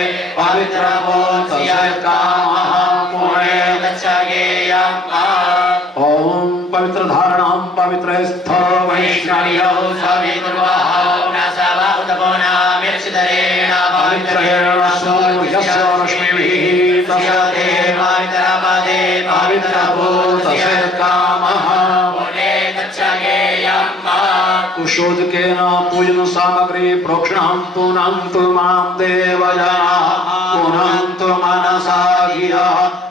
भूतये पवित्रभूतस्य कामः पुणे गच्छेयम्। ओम पवित्र धारणां पवित्र स्थ वैष्णव्यो सवितुर्वः नसवउतपोनामिर्षितरेण पवित्रेण सूर्यस्य रश्मिभिः तस्य देवावितरपदे पवित्रभूतस्य कामः पुणे गच्छेयम्। कुशोदकेन पूजन सामग्री प्रोक्षणन्तु नन्तु मां देवजनाः पुनन्तु मनसा धिया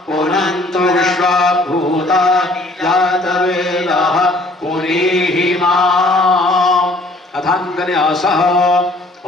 पुनन्तु विश्वभूता जातवेदः पुरीहि माम्। अथाङ्गन्यासः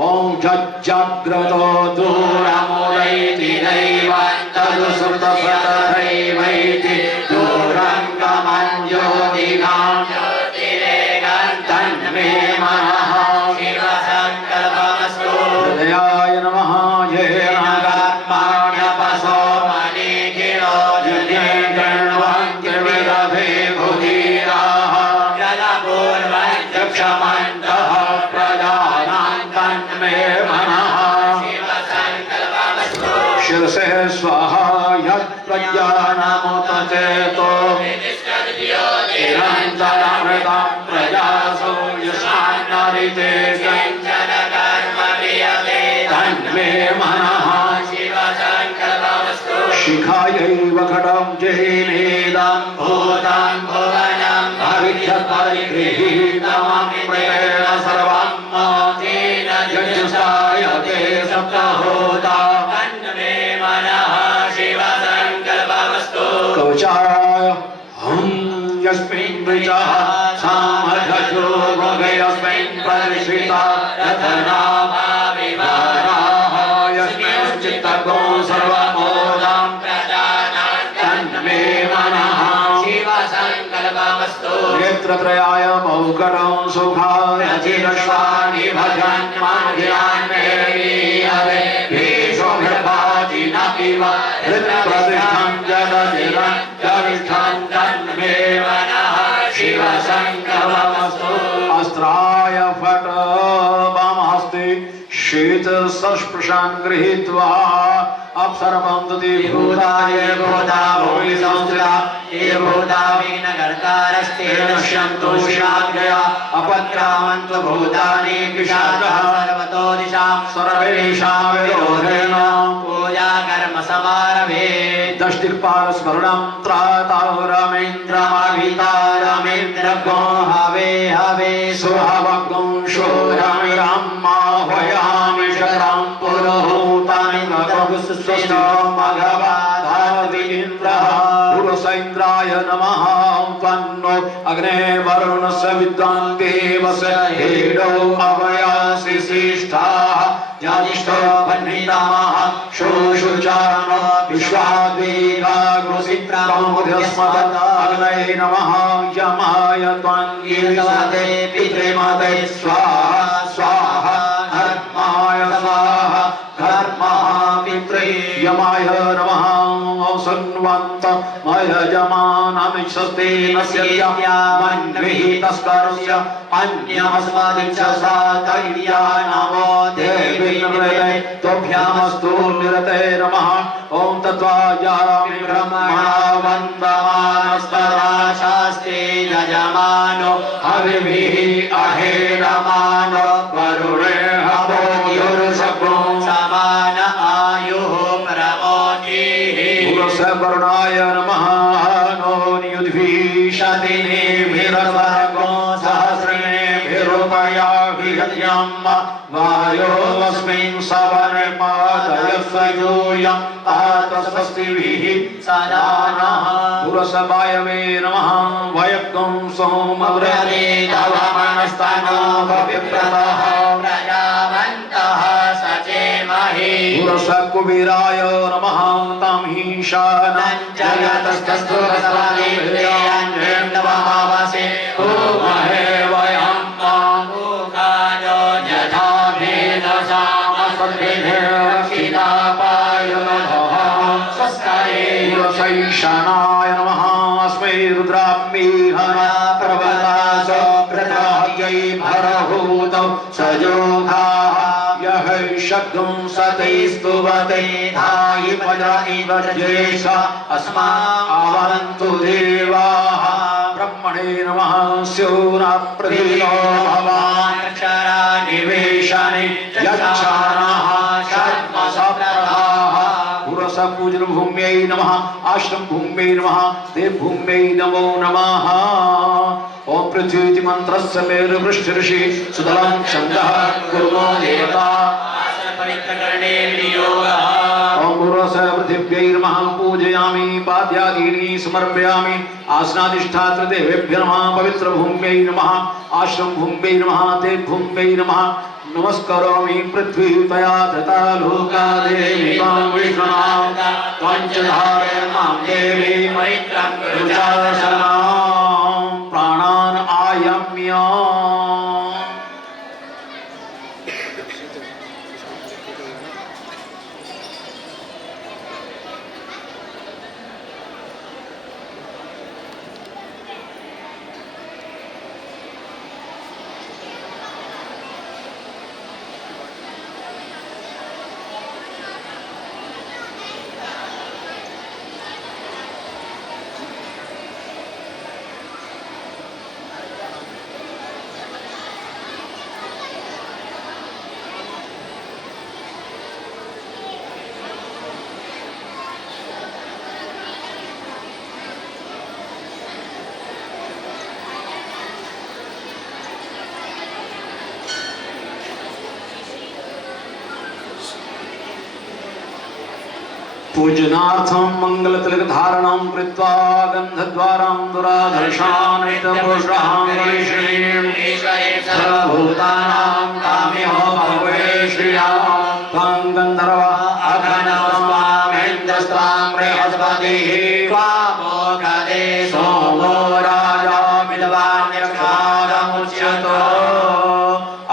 ॐ जज्जाग्रतो दूरमुदैति दैवं तदुसुतपतथैवैति दूरं गमञ्ज्योतिनां ज्योतिरेकं तन्मे मनः शिवसङ्कल्पमस्तु। हृदयाय नमः येन कर्माण्यपसो मनीखिलो जुने गण्वन्ति विदधे भुधीराः जलपूर्वं चक्षमन्तः प्रजानां तन्मे मनः शिवसङ्कल्पमस्तु। शिरसे स्वाहा यत्प्रज्ञानमुतचेतो निरन्तरमृतं प्रजासो यशान्नरिते तन्मे मनः शिवसङ्कल्पमस्तु। शिखायैव खडं जैनेदं भूतं भुवनं भविष्यत्परिगृहीतममृतेन सर्वं तेन यज्ञसायते सप्तहोता तन्मे मनः शिवसङ्कल्पमस्तु। कवचाय हं यस्मिन् वृचः सामधजो भोगयस्मिन् परिश्रिता रथनामा विवाराः यस्मिन् चित्तगो सर्वमोदं प्रजानां तन्मे मनः शिवसङ्कल्पमस्तु। नेत्रत्रयाय मौकरं सुखाय चिरश्वानि भजन्माज्ञान्मेलीयते भीषोभिर्भाति न पिब हृत्प्रतिष्ठं जगदिरं जविष्ठं तन्मे मनः शिवसङ्कल्पमस्तु। अस्त्राय फटवामहस्ते शीतस्पर्शान् गृहीत्वा अप्सरबन्धुति भूताय भूता भूमि संस्कृता ये भूता विघ्नकर्तारस्ते नश्यन्तु शिवाज्ञया अपक्रामन्तु भूतानि पिशाचः सर्वतो दिशां सर्वेषां विरोधेन पूजा कर्म समारभे। दशदिक्पालस्मरणं त्रातारमेन्द्रमभितारमेन्द्रगो हवे हवे सुहवगुं शूरमिरं माह्वयामि शरं पुरोहूतानि स्वस्तो मघवाधाति इन्द्रः पुरुषेन्द्राय नमः तन्नो अग्ने वरुणस्य विद्वान् देवस्य हेडो अवयासि शिष्टाः ज्येष्ठो वह्नितामः शोषुचानो विश्वाद्वीगाग्रसित्रमोध्यस्मत् अग्नये नमः यमाय त्वन्गीर्षते पितृमते स्वाहा स्वाहा धर्माय स्वाहा धर्मः पितृ यमाय नमः संवन्त मयजमानमिच्छस्तेनस्य मन्विः तस्करस्य अन्यमस्मदिच्छसातैर्या नमो देवीर्नृते तुभ्यामस्तु निरते नमः। ॐ तत्त्वायामि ब्रह्मणा वन्दमानस्तदा शास्त्रे यजमानो हविभिः अहेरमानो वरुणे हवो युरुषगो समान आयुः प्रमोतिः। पुरुषवर्णाय नमः नो नियुद्भिषदिनेभिरवर्गो सहस्रेभिरुपयाभियज्ञम् वायोऽस्मिन् सवनपादयस्व यूयं तात स्वस्तिभिः सदा नः। पुरुषवायवे नमः वयक्तं सोमव्रते तव मनस्तनो विप्रतः प्रजावन्तः सचेमहि। पुरुषकुबेराय नमः तं हीशानं जगतस्तस्थुरस्वादिभ्याञ्जयन्तवमावसे होमहे वयं मामुखायो यथा भेदसामसद्भिर्रक्षितापायनः स्वस्ताये। पुरुषैशानाय नमः अस्मै रुद्राम्बिहना प्रबलासो प्रदायै भरहूतौ सजोघाः यः शब्दं सतैस्तुव देवते धायि वज्रेश अस्मावन्तु देवाः ब्रह्मणे नमः स्योना पृथिव्यो भवान् निवेशने यच्छानः शर्म सप्रधाः पुरस पूजन भूम्यै नमः आश्रम भूम्यै नमः देव भूम्यै नमो नमः ओम पृथ्वी मंत्रस्य मेरु वृष्टिर्षि सुदलं छन्दः कुर्मो देवता पवित्रकरणे विनियोगः ओम पुरस पृथिव्यै नमः पूजयामि पाद्यादीनि समर्पयामि आसनाधिष्ठात्र देवेभ्यो नमः पवित्र भूम्यै नमः आश्रम भूम्यै नमः देव भूम्यै नमः नमस्करोमि पृथ्वी त्वया धृता लोका देवी त्वं विष्णुना त्वं च धारय मां देवी पवित्रं रुचासनां प्राणान् आयम्य पूजनार्थं मंगलतिलक धारणं कृत्वा गन्धद्वारां दुराधर्षान्वितपुष्पहां वैष्णवीं सर्वभूतानां काम्यो भवे श्रिया त्वं गन्धर्व अघनस्वामेन्द्रस्त्वां बृहस्पतिः स्वामोघदे सोमो राजा विद्वान्यक्षारमुच्यतो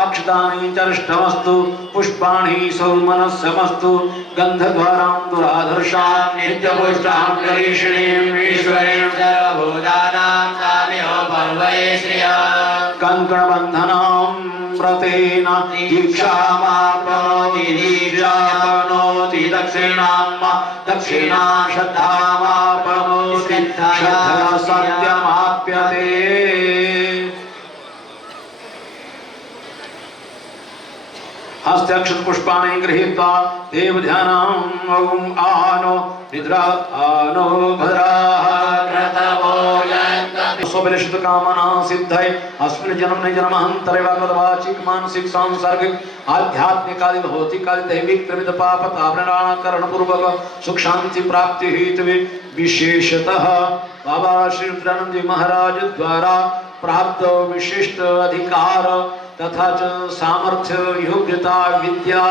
अक्षतानि चरिष्ठमस्तु पुष्पाणि सौमनस्यमस्तु गन्धद्वारां दुराधर्षां नित्यपुष्टां करीषिणीं ईश्वरीं सर्वभूतानां काम्यो भवे श्रिया कङ्कणबन्धनां व्रतेन दीक्षामाप्नोति दीक्षाप्नोति दक्षिणां श्रद्धामाप्नोति श्रद्धया सत्यमाप्यते हस्ताक्षर पुष्पाणि गृहीत्वा देवध्यानम् ॐ आनो निद्रा आनो भद्राः क्रतवो यन्तु स्वबलिष्ठ कामना सिद्धये अस्मिन् जन्मने जन्मान्तरे वाक्पदवाचिक मानसिक सांसर्गिक आध्यात्मिक आदि भौतिक आदि दैविक त्रिविध पाप तापनिराकरण पूर्वक सुख शांति प्राप्ति हेतु विशेषतः बाबा श्री रुद्रानंद जी महाराज द्वारा प्राप्त विशिष्ट अधिकार तथा च सामर्थ्य योग्यता विद्या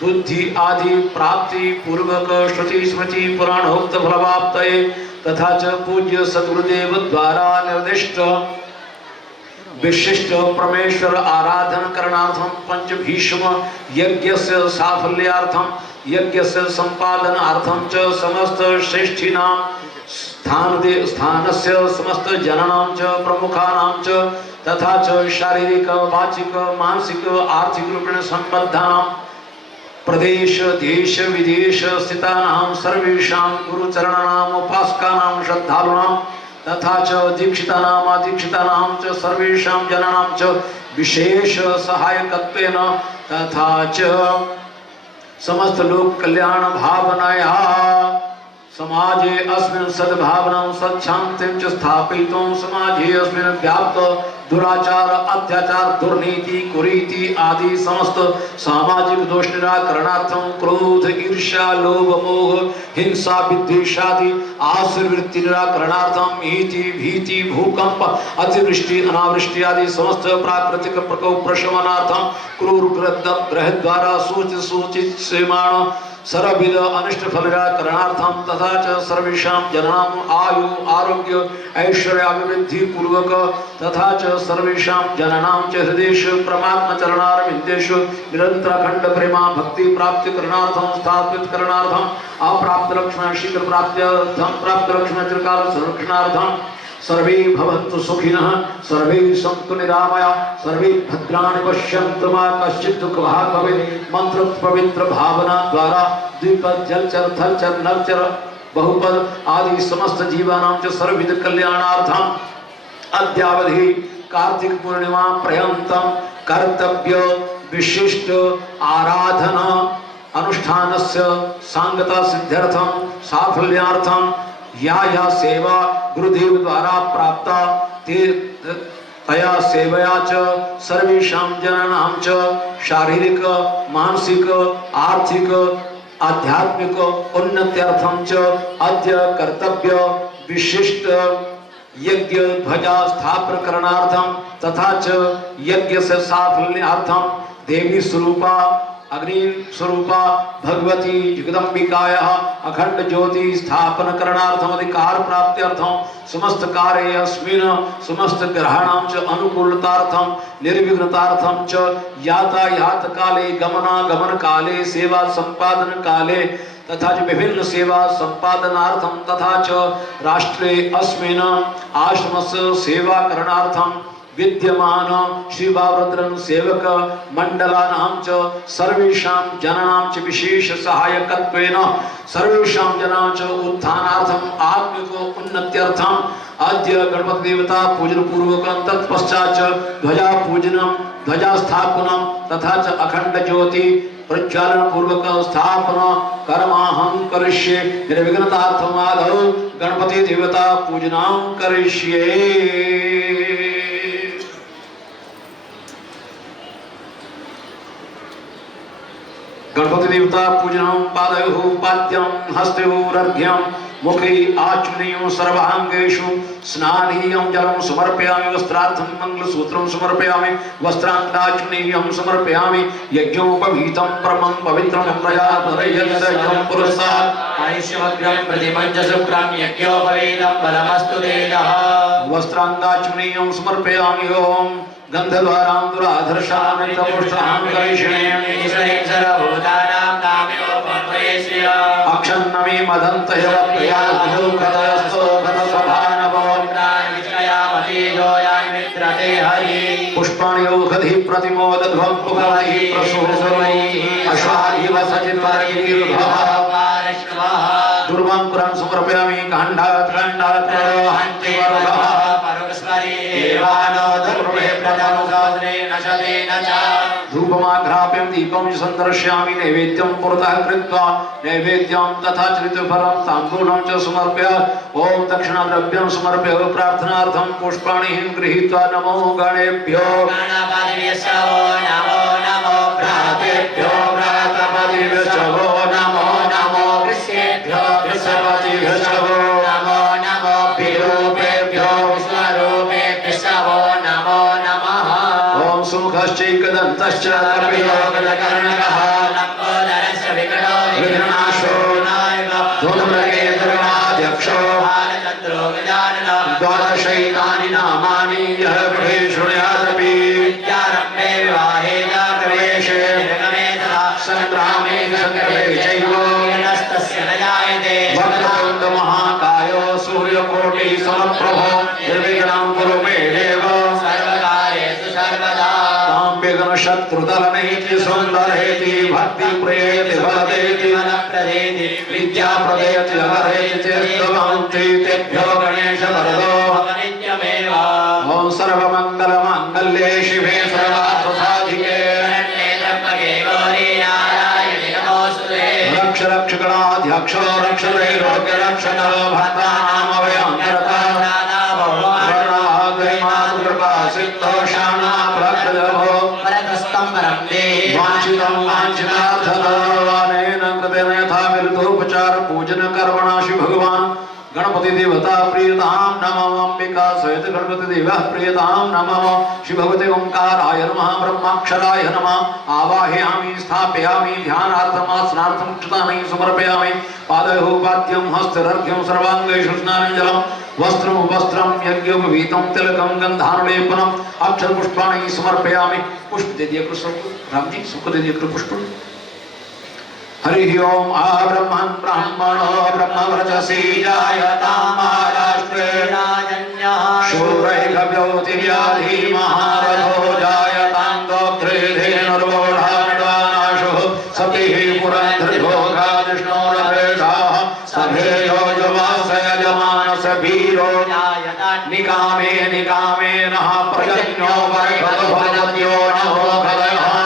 बुद्धि आदि प्राप्ति पूर्वक श्रुति स्मृति पुराणोक्त फलवाप्तये तथा च पूज्य सद्गुरुदेव द्वारा निर्दिष्ट विशिष्ट परमेश्वर आराधन करणार्थम पंच भीष्म यज्ञस्य साफल्यार्थम यज्ञस्य संपादनार्थम च समस्त श्रेष्ठीनां स्थानस्य समस्त जनानां च प्रमुखानां च तथा च शारीरिक वाचिक मानसिक आर्थिक रूपेण संबद्धानां प्रदेश देश विदेश स्थितानां सर्वेषां गुरुचरणानां उपासकानां श्रद्धालूनां तथा च दीक्षितानां अदीक्षितानां च सर्वेषां जनानां च विशेष सहायकत्वेन तथा च समस्त लोक कल्याण भावनया समाजे अस्मिन् सद्भावनां सच्छान्तिं च स्थापयितुं समाजे अस्मिन् व्याप्त दुराचार अत्याचार दुर्नीति कुरीति आदि समस्त सामाजिक दोष निराकरणार्थं क्रोध ईर्ष्या लोभ मोह हिंसा विद्वेषादि आसुरवृत्ति निराकरणार्थं ईति भीति भूकंप अतिवृष्टि अनावृष्टि आदि समस्त प्राकृतिक प्रकोप प्रशमनार्थं क्रूर ग्रह द्वारा सूचित सेमाण सर्वविध अनिष्ट फल निराकरणार्थं तथा च सर्वेषां जनानां आयु आरोग्य ऐश्वर्य अभिवृद्धि पूर्वक तथा च सर्वेषां जनानां च हृदयेषु परमात्मा चरणारविन्देषु निरंतर अखंड प्रेमा भक्ति प्राप्ति करणार्थं स्थापित करणार्थं अप्राप्त लक्ष्मण शीघ्र प्राप्त्यर्थं प्राप्त लक्ष्मण चिरकाल संरक्षणार्थं सर्वे भवन्तु सुखिनः सर्वे सन्तु निरामया सर्वे भद्राणि पश्यन्तु मा कश्चित् दुःखभाग् भवेत्। मंत्र पवित्र भावना द्वारा द्विपद जलचर थलचर नलचर बहुपद आदि समस्त जीवानां च सर्वविध कल्याणार्थम अद्यावधि कार्तिक पूर्णिमा पर्यन्तं कर्तव्य विशिष्ट आराधना अनुष्ठानस्य सांगता सिद्ध्यर्थं साफल्यार्थं या सेवा गुरुदेव द्वारा प्राप्ता तया सेवया च सर्वेषां जनानां च शारीरिक मानसिक आर्थिक आध्यात्मिक उन्नत्यर्थं च अद्य कर्तव्य विशिष्ट यज्ञ ध्वजा स्थापन करणार्थम तथा च यज्ञ से साफल्यार्थम देवी स्वरूपा अग्नि स्वरूपा भगवती जगदम्बिकायाः अखंड ज्योति स्थापन करणार्थम अधिकार प्राप्त्यर्थम समस्त कार्ये अस्मिन् समस्त ग्रहाणां च अनुकूलतार्थम निर्विघ्नतार्थम च यातायात काले गमनागमन काले सेवा संपादन काले तथा च विभिन्न सेवा संपादनार्थम तथा च राष्ट्रे अस्मिन् आश्रमस्य सेवा करणार्थम विद्यमान श्री बावरुद्रन सेवक मंडलानां च सर्वेषां जनानां च विशेष सहायकत्वेन सर्वेषां जनानां च उत्थानार्थम आत्मिक उन्नत्यर्थम अद्य गणपति देवता पूजन पूर्वकं तत्पश्चात् च ध्वजा पूजनम ध्वजा स्थापनम तथा च अखंड ज्योति प्रज्वालन पूर्वक स्थापन कर्माहं करिष्ये निर्विघ्नतार्थम आदौ गणपति देवता पूजनां करिष्ये। गणपति देवता पूजनम पादयोः पाद्यं हस्तयोः अर्घ्यं मुखे आचमनीयं सर्वांगेषु स्नानीयं जलं समर्पयामि वस्त्रार्थं मंगलसूत्रं समर्पयामि वस्त्रांगदाचमनीयं समर्पयामि यज्ञोपवीतं परमं पवित्रं प्रजापतयं पुरस्तात् आयुष्यमग्रं प्रतिमञ्च शुक्रं यज्ञोपवीतं बलमस्तु तेजः वस्त्रांगदाचमनीयं समर्पयामि ओम गंधद्वारां दुराधर्षामि तपुष्टां करिष्ये सर्वभूतानां नाम्यो भवयेष्य अक्षन्नमे मदन्तय प्रियाभूकतस्तो भतस्वभानवो मित्रते हरि पुष्पाणि औषधि प्रतिमोदध्वं पुगवैः प्रसूसुरै अश्वादिव सचिद्वरैर्भवः दुर्वाङ्कुरं समर्पयामि काण्डात् हन्ति वरुणः परोस्मरि देवानो धर्मे प्रजामुदाद्रेण शतेन च धूपमाघ्राप्यं दीपं सन्दर्शयामि नैवेद्यं पुरतः कृत्वा नैवेद्यं तथा चरितफलं ताम्बूलं च समर्प्य ओम दक्षिणाद्रव्यं समर्प्य प्रार्थनार्थं पुष्पाणि गृहीत्वा नमो गणेभ्यो गणपतिभ्यो नमो नमो प्रातेभ्यो प्रातपतिभ्यो नमो नमो ऋषेभ्यो ऋषपतिभ्यो नमो नमो विरूपेभ्यो स्वरूपेभ्यो नमो नमः ओम सुमुखश्चैकदन्तश्च कपिलो गजकर्णकः लम्बोदरस्य विकटो विघ्नाशो धूम्रकेतुर्गाध्यक्षो बालचन्द्रो गजाननः द्वादशैतानि नामानि यः गृहे शृणुयादपि विद्यारम्भे विवाहे च प्रवेशे निर्गमे तथा सङ्ग्रामे सङ्कटे चैव नस्तस्य न जायते वक्रतुण्ड महाकायो सूर्यकोटि समप्रभो निर्विघ्नं कुरु मे देव सर्वकार्येषु सर्वदा ताम्बिघ्न शत्रुदलनेति सुन्दरेति भक्ति प्रेति बलदेति फलप्रदेति विद्याप्रदेति अवरेति चेत्तवन्ति तेभ्यो गणेश वरदो नित्यमेव ओम सर्वमङ्गलमाङ्गल्ये शिवे सर्वार्थसाधिके रक्ष रक्षगणाध्यक्षो रक्षते रोग्यरक्षक भक्तानामभयङ्करता वाञ्छितं वाञ्छितार्थनेन कृतेन यथा विरुद्धोपचार पूजन कर्मणा श्री भगवान् गणपति देवता प्रियतां नमः अंबिका सहित गणपति देवः प्रियतां नमः श्री भगवते ओंकाराय नमः ब्रह्माक्षराय नमः आवाहयामि स्थापयामि ध्यानार्थम् आसनार्थं क्षतानि समर्पयामि पादयोः पाद्यं हस्तर्घ्यं सर्वाङ्गेषु स्नानं जलं वस्त्रं वस्त्रं यज्ञोपवीतं तिलकं गन्धानुलेपनम् अक्षरपुष्पाणि समर्पयामि पुष्प दे दिया करो राम जी सबको दे दिया करो पुष्प हरि ओम आ ब्रह्मन् ब्राह्मणो ब्रह्मवर्चसी जायतां महाराष्ट्रे राजन्यः शूरैर्व्यौतिर्याधि महारथो जायतान्दोग्रेधेनुर्वोढान्वानाशो सतिः पुरन्ध्रघोघादिष्णोरथेषाः सभेयो युवासयजमानसभीरो निकामे निकामे नः प्रजन्यो वर्षदो नभो खलयः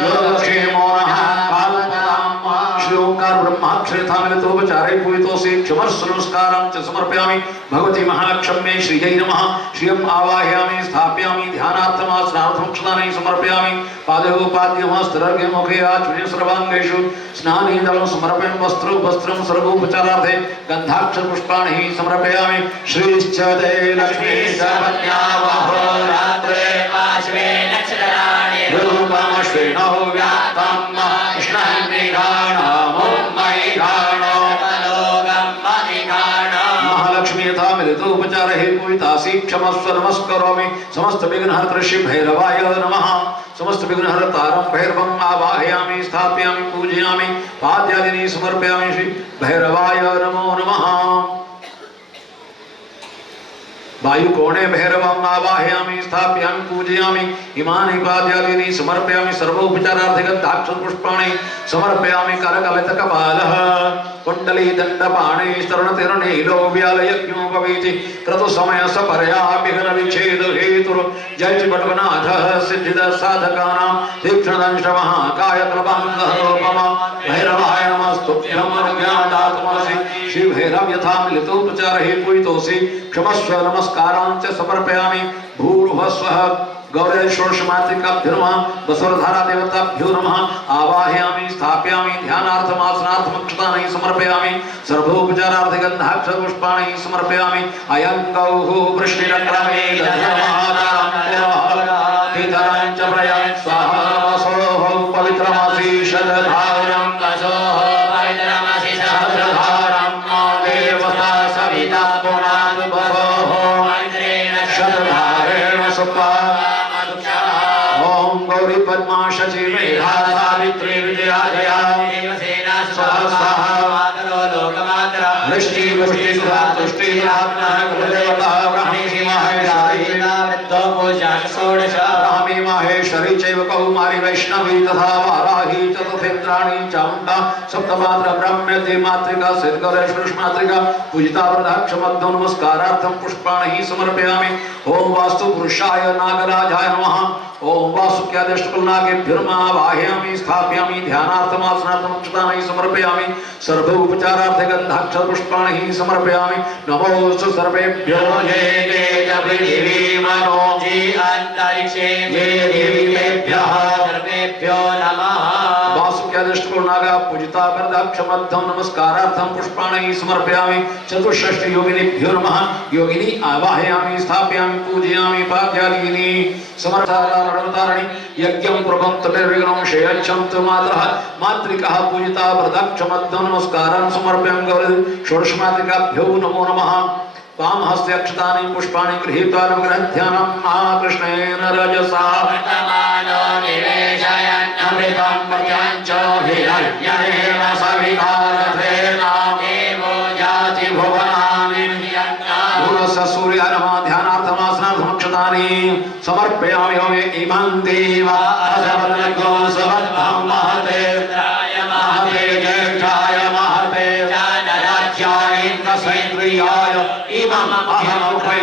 योगक्षेमो नः श्रीओंकार ब्रह्माक्षरथामिलितोपचारे पूजितोऽसि क्षमस्वनमस्कारं च समर्पयामि भगवती महालक्ष्म्यै श्रीयै नमः श्रियम् आवाहयामि स्थापयामि ध्यानार्थमासनार्थं क्षदानै समर्पयामि पादयोपाद्यमस्त्रर्घ्य मुखे आचमनीय सर्वाङ्गेषु स्नानेदलं समर्पयन् वस्त्रं सर्वोपचारार्थे गन्धाक्षर पुष्पाणि समर्पयामि श्रीश्च ते लक्ष्मी सर्वज्ञावहो रात्रे पार्श्वे नक्षत्राणि रूपमश्विनौ व्याप्तं महालक्ष्मी यथा मिलितोपचार हे पूजितासि क्षमस्व नमस्करोमि समस्त विघ्नहर्त्री श्री भैरवाय नमः समस्त विघ्नहर्तारं भैरवम् आवाहयामि स्थापयामि पूजयामि पाद्यादीनि समर्पयामि श्री भैरवाय नमो नमः वायुकोणे भैरवम् आवाहयामि स्थापयामि पूजयामि इमानि पाद्यादीनि समर्पयामि सर्वोपचारार्थे गन्धाक्षर पुष्पाणि समर्पयामि करकलितकपालः कुण्डली दण्डपाणि स्तरणतिर्नीलो व्यालयज्ञोपवीति क्रतुसमय सपर्या विघ्न विच्छेद हेतुर् जय पट्वनाथः सिद्धिदः साधकानां तीक्ष्णदंश महाकाय कृपान्धरोपमा भैरवाय नमस्तुभ्यं ज्ञानात्मसि श्री भैरव यथा मिलितोपचार हे पूजितोऽसि क्षमस्व नमस्कारां च समर्पयामि भूर्भुवस्वः गौरेश्वरमातृकाभ्यो नमः बसवधारा देवताभ्यो नमः आवाहयामि स्थापयामि ध्यानार्थमासनार्थं क्षदानै समर्पयामि सर्वोपचारार्थे गन्धाक्षर पुष्पाणि समर्पयामि अयं गौः वृष्टिरक्रमे दधमादारं च प्रयं स्वाहा वसोः पवित्रमसीषधारं कसोः पवित्रमसि शतधारं देवता सविता पुरानुपसोः शतधारेण सुपा ओम गौरी पद्मा शची मेधा सावित्री विजया जया देवसेना स्वाहा मातरो लोकमात्रा वृष्टि पुष्टि सुधा तुष्टि आत्मः कुलदेवता ब्रह्मी माहेश्वरी विद्यो पूजा षोडश ब्राह्मी माहेश्वरी चैव कौमारी वैष्णवी तथा वाराही चतुर्वेन्द्राणी चामुण्डा सप्तमात्रा ब्रह्मयति मातृका सिद्धगौरेश्वर मातृका पूजिता वरदाक्षमद्धो नमस्कारार्थं पुष्पाणि समर्पयामि ओम वास्तु पुरुषाय नागराजाय नमः ओम वासुक्यादिष्टकुलनागेभ्यो नमः आवाहयामि स्थापयामि ध्यानार्थमासनार्थं क्षदानै समर्पयामि सर्वोपचारार्थे गन्धाक्षर पुष्पाणि समर्पयामि नमोऽस्तु सर्वेभ्यो ये पृथिवी मनो जी अन्तरिक्षे ये देवेभ्यः सर्वेभ्यो नमः वासुक्यादिष्टकुलनागा पूजिता वरदाक्षमद्धं नमस्कारार्थं पुष्पाणि समर्पयामि चतुष्षष्टि योगिनीभ्यो नमः योगिनी आवाहयामि स्थापयामि पूजयामि पाद्यादीनि समर्थारणि यज्ञं प्रभन्त निर्विघ्नं शेयच्छन्तु मातरः मातृकाः पूजिता वरदाक्षमद्धं नमस्कारान् समर्पयामि गौरी षोडशमातृकाभ्यो नमो नमः वामहस्ते अक्षतानि पुष्पाणि गृहीत्वा अनुग्रहध्यानं महाकृष्णेन रजसा वर्तमानो निवेशयन् अमृतं प्रत्याञ्च हिरण्येन सविता रथेन देवो याति भुवनानि सूर्य नमः ध्यानार्थमासनार्थं क्षदानि समर्पयामि होमे इमं देवा अजवरगो समर्पं महते महते ज्येष्ठाय महते जानराज्याय इन्द्रसेन्द्रियाय इमं अहमौखै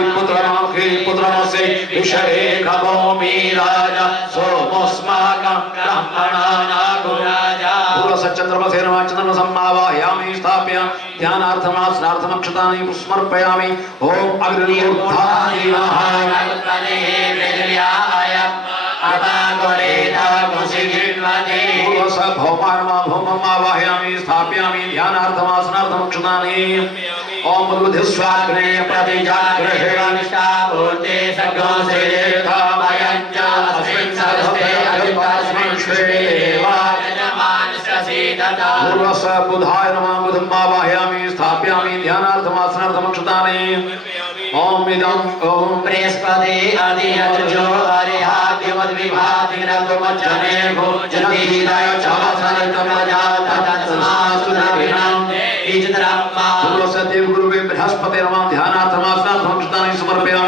पुत्रमसि विषये खभोमि राजा सोमोऽस्माकं ब्रह्मणानागुराजा पुरसच्चन्द्रमसे नमः चन्द्रमसं आवाहयामि स्थापयामि ध्यानार्थमासनार्थं क्षदानि समर्पयामि ओम अग्निर्धारि नमः भौमार्माभौममावाहयामि स्थापयामि ध्यानार्थमासनार्थं क्षदानि ओम रुधिस्वाग्ने प्रतिजाग्रहेणिष्ठाभूते सगोसे धामयञ्च अस्मिन् सर्वते अभिपास्मिन् श्रेवा पूर्वस बुधाय नमः बुधमावाहयामि स्थापयामि ध्यानार्थमासनार्थं क्षदानि ओम इदं ओम बृहस्पति अधियर्जो अरिहाद्यमद्विभाति रघुमज्जने भोजनीदाय चमत्सरितमजाततस्मासुधभिनं ईजद्रह्मा पूर्वस देवगुरुवे बृहस्पति नमः ध्यानार्थमासनार्थं क्षदानि समर्पयामि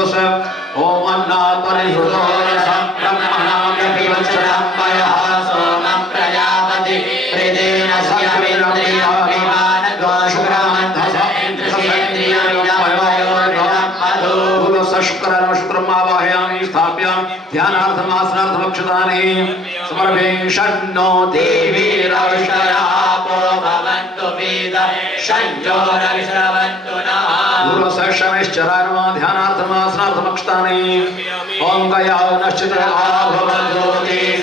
भूर्भुवः ओम अन्नात् परिहृतो रसं ब्रह्मणाम्यभिवत्सराम्बयः सोमं प्रजापति प्रीतेन शुक्रं शुक्रं आवाहयामि स्थापयामि ध्यानार्थम् आसनार्थमक्षतानि समर्पयिष्यामि देवी रविश्रयापो भवन्तु वेद संजोरविश्रवन्तु नः पूर्वसशमेश्चराय नमः ध्यानार्थम् आसनार्थमक्षतानि ओम गया नश्चित आभवतु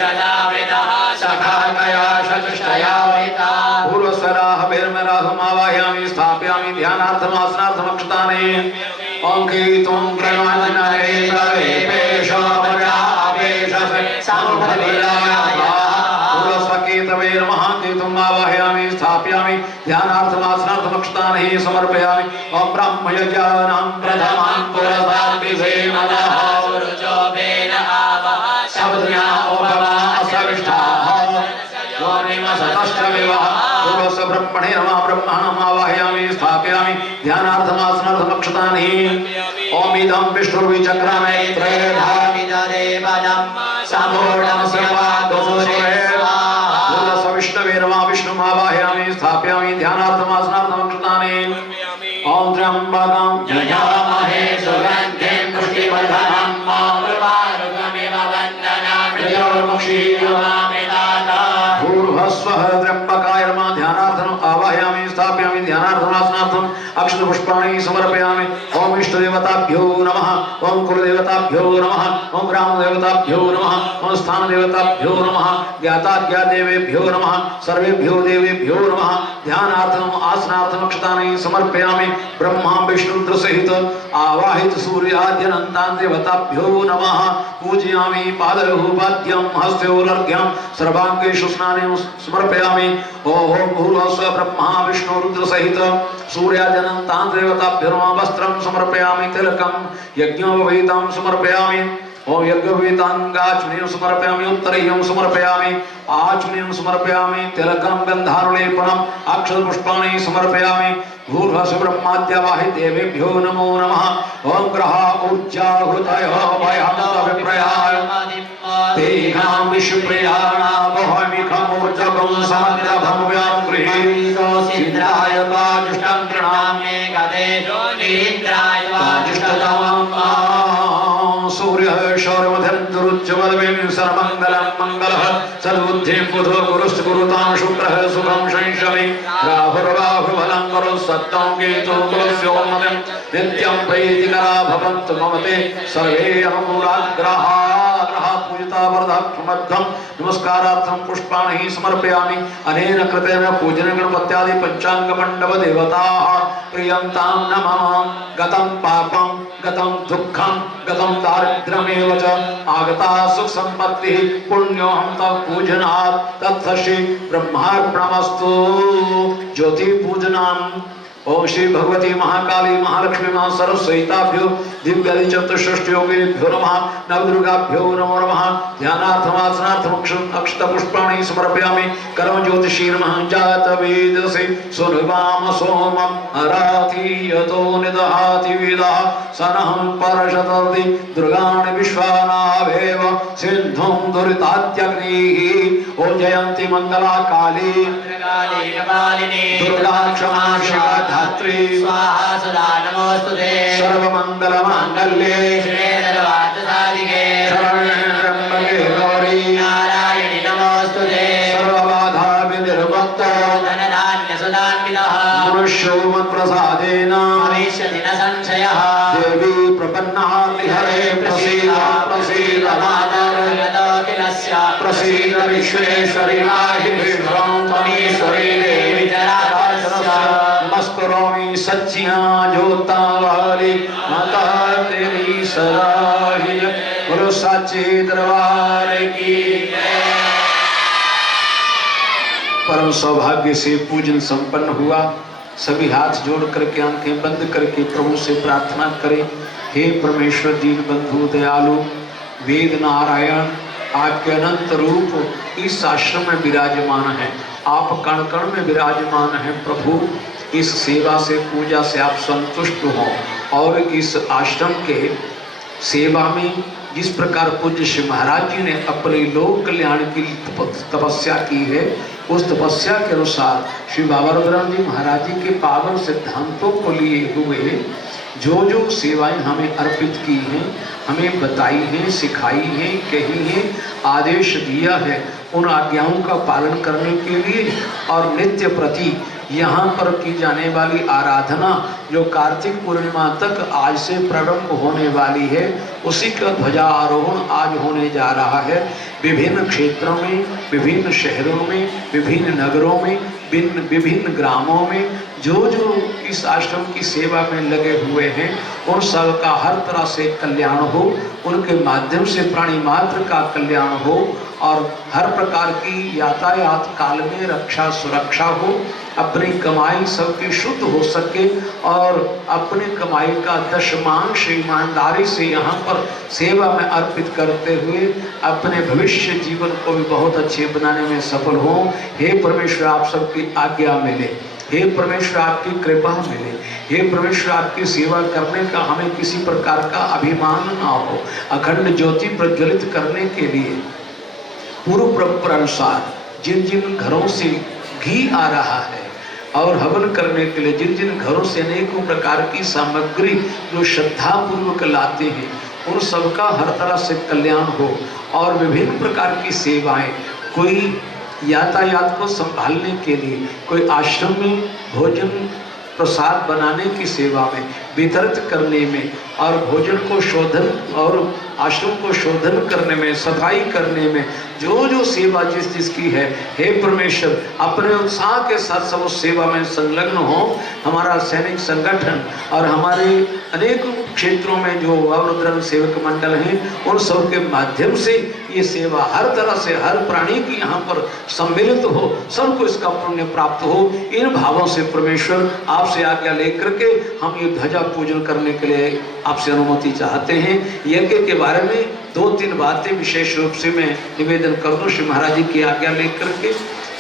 सदा वेदः सखाकया चतुष्टया वेदा पूर्वसराह भेर्मराहम् आवाहयामि स्थापयामि ध्यानार्थम् आसनार्थमक्षतानि ओम कीतं प्रणमानये प्रवेशो प्रजावेशस समुद्रविलाय पूर्वस्वकीतवे नमः कीतम् आवाहयामि स्थापयामि ध्यानार्थम् आसनार्थमक्षतानि समर्पयामि ओम ब्रह्मयज्ञानां प्रथमं पुरस्तात् विधेमदः रुचोबेन आवः शब्दज्ञा उपमा असविष्टाः योनिमसतश्च विवः पूर्वस्य ब्रह्मणे नमः ब्रह्मणम् आवाहयामि स्थापयामि ध्यानार्थम् आसनार्थमक्षतानि ओम इदं विष्णुर्विचक्रमे त्रेधामिददेवदं समूढं शिवादोरेव पूर्वस्य विष्णवे नमः विष्णुम् आवाहयामि स्थापयामि ध्यानार्थम् आसनार्थमक्षतानि ओम त्र्यम्बकं यजामहे सुगन्धिं पुष्टिवर्धनं मामृतारुकमिव वन्दनामि मृत्योर्मुक्षीयमामृतात् भूर्भुवः त्र्यम्बकाय नमः ध्यानार्थम् आवाहयामि स्थापयामि ध्यानार्थम् आसनार्थम् अक्षतपुष्पाणि समर्पयामि ओम इष्टदेवताभ्यो नमः ओम कुलदेवताभ्यो नमः ओम ग्रामदेवताभ्यो नमः ओम स्थानदेवताभ्यो नमः ज्ञाताज्ञादेवेभ्यो नमः सर्वेभ्यो देवेभ्यो नमः ध्यानार्थम् आसनार्थम् अक्षतानि समर्पयामि ब्रह्मा विष्णुरुद्र सहित आवाहित सूर्याद्यनन्तान् देवताभ्यो नमः पूजयामि पादयोपाद्यं हस्तयोर्घ्यं सर्वाङ्गेषु स्नाने समर्पयामि ओम भूर्भुवः ब्रह्मा विष्णुरुद्र सहित सूर्याद्यनन्तान् देवताभ्यो नमः वस्त्रं समर्पयामि तिलकं यज्ञोपवीतं समर्पयामि ओम यज्ञोपवीताङ्गाचूर्णं समर्पयामि उत्तरीयं समर्पयामि आचूर्णं समर्पयामि तिलकं गन्धानुलेपनम् अक्षतपुष्पाणि समर्पयामि भूर्भुवः ब्रह्माद्यवाहि देवेभ्यो नमो नमः ओम ग्रह ऊर्जाहुतयो भयन्तविप्रयाय तेषां विश्वप्रियाणामोहमिखमूर्जगं समग्रभं व्यागृहीतो सिद्धाय वाजुष्टं प्रणम्ये गदेशो निरिन्द्राय वाजुष्टतमम् सूर्यः शौर्यमधर्तुरुच्चवल्वें सर्वमङ्गलं मङ्गलः सद्बुद्धिं बुधो गुरुश्च गुरुतां शुक्रः सुखं शंशमि राहुर्बाहुबलं गुरुः सत्तं केतु गुरुस्योन्नतं नित्यं प्रीतिकरा भवन्तु मम ते सर्वे अनुकूलाग्रहाः पूजिता वरदाक्षमर्थं नमस्कारार्थं पुष्पाणि समर्पयामि अनेन कृतेन पूजन गणपत्यादि पंचांग मंडप देवताः प्रियन्तां न मम गतं पापं गतं दुःखं गतं दारिद्र्यमेव च आगता सुख संपत्तिः पुण्योऽहं तव पूजनात् तत्सर्षि ब्रह्मार्पणमस्तु ज्योति पूजनाम् ओम श्री भगवती महाकाली महालक्ष्मी महासरस्वतीभ्यो दिव्यादि चतुष्षष्टि योगिभ्यो नमः नवदुर्गाभ्यो नमो नमः ध्यानार्थमासनार्थम् अक्षतपुष्पाणि समर्पयामि कर्म ज्योतिषी नमः जातवेदसे सुनुवाम सोमम् अराति यतो निदहाति वेदः सनहं परशतति दुर्गाणि विश्वानावेव सिन्धुं दुरितात्यग्निः ओम जयन्ती मंगला काली दुर्गा क्षमा शिवा धात्री स्वाहा सदा नमोस्तुते सर्वमंगलमांगल्ये श्रीधरवार्तसाधिके शरण्ये त्र्यंबके गौरी नारायणि नमोस्तुते सर्वबाधा विनिर्मुक्तो धनधान्यसुधान्वितः मनुष्यो मत्प्रसादेन भविष्यति न संशयः देवी प्रपन्नार्तिहरे प्रसीद प्रसीद मातर्गतोऽखिलस्य प्रसीद विश्वेश्वरि माहि विश्वं त्वमीश्वरी देवी जराकस्य नमस्करोमि सच्चिया जोता वाली माता तेरी सराही गुरु साचे दरबार की परम सौभाग्य से पूजन संपन्न हुआ। सभी हाथ जोड़ करके आंखें बंद करके प्रभु से प्रार्थना करें, हे परमेश्वर दीन बंधु दयालु वेद नारायण, आपके अनंत रूप इस आश्रम में विराजमान है, आप कण कण में विराजमान है। प्रभु इस सेवा से पूजा से आप संतुष्ट हो और इस आश्रम के सेवा में जिस प्रकार पूज्य श्री महाराज जी ने अपने लोक कल्याण की तपस्या की है, उस तपस्या के अनुसार श्री बाबा रुद्राम जी महाराज जी के पावन सिद्धांतों को लिए हुए जो जो सेवाएं हमें अर्पित की हैं, हमें बताई हैं, सिखाई हैं, कही हैं, आदेश दिया है, उन आज्ञाओं का पालन करने के लिए और नित्य प्रति यहाँ पर की जाने वाली आराधना जो कार्तिक पूर्णिमा तक आज से प्रारंभ होने वाली है, उसी का ध्वजारोहण आज होने जा रहा है। विभिन्न क्षेत्रों में, विभिन्न शहरों में, विभिन्न नगरों में, विभिन्न ग्रामों में जो जो इस आश्रम की सेवा में लगे हुए हैं, उन सब का हर तरह से कल्याण हो, उनके माध्यम से प्राणी मात्र का कल्याण हो और हर प्रकार की यातायात काल में रक्षा सुरक्षा हो, अपनी कमाई सबकी शुद्ध हो सके और अपनी कमाई का दशमांश ईमानदारी से यहाँ पर सेवा में अर्पित करते हुए अपने भविष्य जीवन को भी बहुत अच्छे बनाने में सफल हों। हे परमेश्वर, आप सबकी आज्ञा मिले, हे परमेश्वर आपकी कृपा मिले, हे परमेश्वर आपकी सेवा करने का हमें किसी प्रकार का अभिमान ना हो। अखंड ज्योति प्रज्वलित करने के लिए पूर्व परंपरा अनुसार जिन जिन घरों से घी आ रहा है और हवन करने के लिए जिन जिन घरों से अनेकों प्रकार की सामग्री जो श्रद्धा पूर्वक लाते हैं, उन सबका हर तरह से कल्याण हो और विभिन्न प्रकार की सेवाएं, कोई यातायात को संभालने के लिए, कोई आश्रम में भोजन प्रसाद बनाने की सेवा में, वितरित करने में और भोजन को शोधन और आश्रम को शोधन करने में, सफाई करने में, जो जो सेवा जिस जिसकी है, हे परमेश्वर अपने उत्साह के साथ सब उस सेवा में संलग्न हो। हमारा सैनिक संगठन और हमारे अनेक क्षेत्रों में जो रुद्र सेवक मंडल हैं, उन सब के माध्यम से ये सेवा हर तरह से हर प्राणी की यहाँ पर सम्मिलित हो, सबको इसका पुण्य प्राप्त हो। इन भावों से परमेश्वर आपसे आज्ञा लेकर के हम ये ध्वजा पूजन करने के लिए आपसे अनुमति चाहते हैं। यज्ञ के बारे में 2-3 बातें विशेष रूप से मैं निवेदन कर दूं श्री महाराज जी की आज्ञा लेकर के।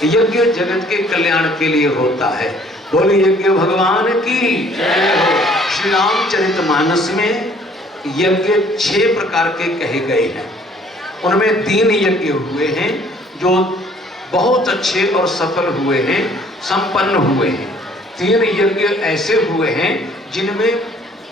यज्ञ जगत के कल्याण के लिए होता है। बोलिए यज्ञ भगवान की जय हो। श्री रामचरितमानस में यज्ञ 6 प्रकार के कहे गए हैं, उनमें 3 यज्ञ हुए हैं जो बहुत अच्छे और सफल हुए हैं, संपन्न हुए हैं। 3 यज्ञ ऐसे हुए हैं जिनमें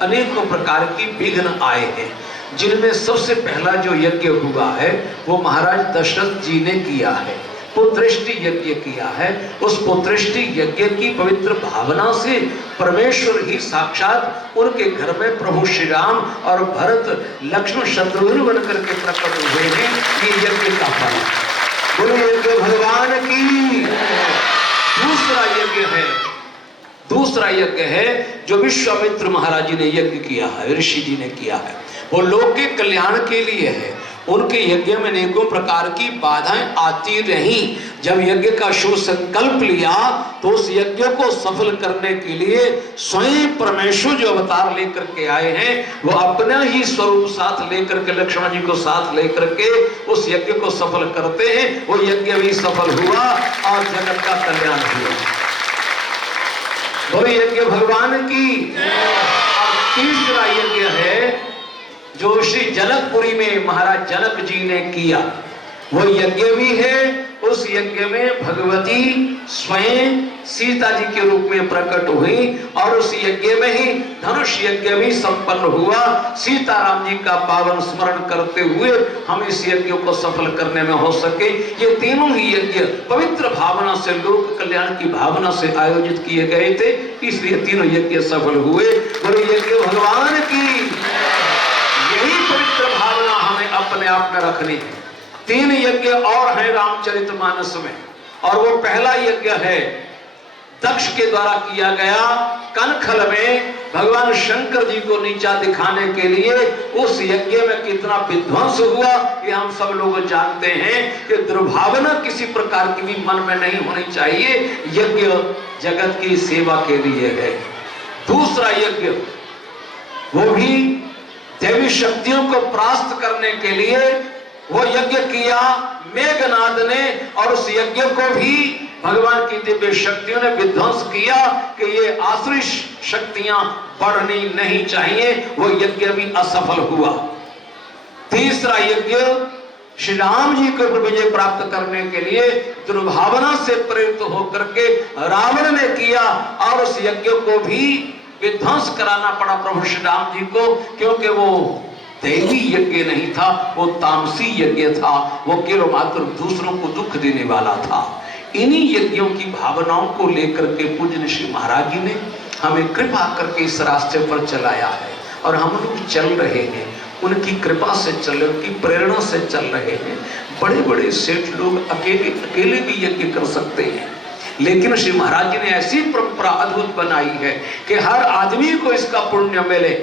अनेकों प्रकार की विघ्न आए हैं। जिनमें सबसे पहला जो यज्ञ हुआ है वो महाराज दशरथ जी ने किया है, पुत्रष्टि यज्ञ किया है। उस पुत्रष्टि यज्ञ की पवित्र भावना से परमेश्वर ही साक्षात उनके घर में प्रभु श्री राम और भरत लक्ष्मण शत्रुघ्न बनकर के प्रकट हुए हैं। ये यज्ञ का फल। बोलो यज्ञ भगवान की। दूसरा यज्ञ है जो विश्वामित्र महाराज जी ने यज्ञ किया है, ऋषि जी ने किया है। वो लोक के कल्याण के लिए है। उनके यज्ञ में अनेकों प्रकार की बाधाएं आती रही। जब यज्ञ का शुभ संकल्प लिया तो उस यज्ञ को सफल करने के लिए स्वयं परमेश्वर जो अवतार लेकर के आए हैं, वो अपना ही स्वरूप साथ लेकर के लक्ष्मण जी को साथ लेकर के उस यज्ञ को सफल करते हैं। वो यज्ञ भी सफल हुआ और जगत का कल्याण हुआ। वो यज्ञ भगवान की। और तीसरा यज्ञ है जो श्री जनकपुरी में महाराज जनक जी ने किया, वो यज्ञ भी है। उस यज्ञ में भगवती स्वयं सीता जी के रूप में प्रकट हुई और उस यज्ञ में ही धनुष यज्ञ भी संपन्न हुआ। सीताराम जी का पावन स्मरण करते हुए हम इस यज्ञ को सफल करने में हो सके। ये तीनों ही यज्ञ पवित्र भावना से, लोक कल्याण की भावना से आयोजित किए गए थे, इसलिए तीनों यज्ञ सफल हुए। बोले यज्ञ भगवान की। यही पवित्र भावना हमें अपने आप में रखनी है। 3 यज्ञ और हैं रामचरितमानस में, और वो पहला यज्ञ है दक्ष के द्वारा किया गया कनखल में भगवान शंकर जी को नीचा दिखाने के लिए। उस यज्ञ में कितना विध्वंस हुआ ये हम सब लोग जानते हैं कि दुर्भावना किसी प्रकार की भी मन में नहीं होनी चाहिए। यज्ञ जगत की सेवा के लिए है। दूसरा यज्ञ वो भी देवी शक्तियों को परास्त करने के लिए वो यज्ञ किया मेघनाद ने, और उस यज्ञ को भी भगवान की दिव्य शक्तियों ने विध्वंस किया कि ये आसुरी शक्तियां बढ़नी नहीं चाहिए। वो यज्ञ भी असफल हुआ। तीसरा यज्ञ श्री राम जी को विजय प्राप्त करने के लिए दुर्भावना से प्रेरित होकर के रावण ने किया और उस यज्ञ को भी विध्वंस कराना पड़ा प्रभु श्री राम जी को, क्योंकि वो दैवी यज्ञ नहीं था, वो तामसी यज्ञ था, वो केवल मात्र दूसरों को दुख देने वाला था। इन्हीं यज्ञों की भावनाओं को लेकर के पूज्य श्री महाराज जी ने हमें कृपा करके इस रास्ते पर चलाया है और हम लोग चल रहे हैं, उनकी कृपा से चल रहे, उनकी प्रेरणा से चल रहे हैं। बड़े बड़े सेठ लोग अकेले भी यज्ञ कर सकते हैं, लेकिन श्री महाराज जी ने ऐसी परंपरा अद्भुत बनाई है कि हर आदमी को इसका पुण्य मिले,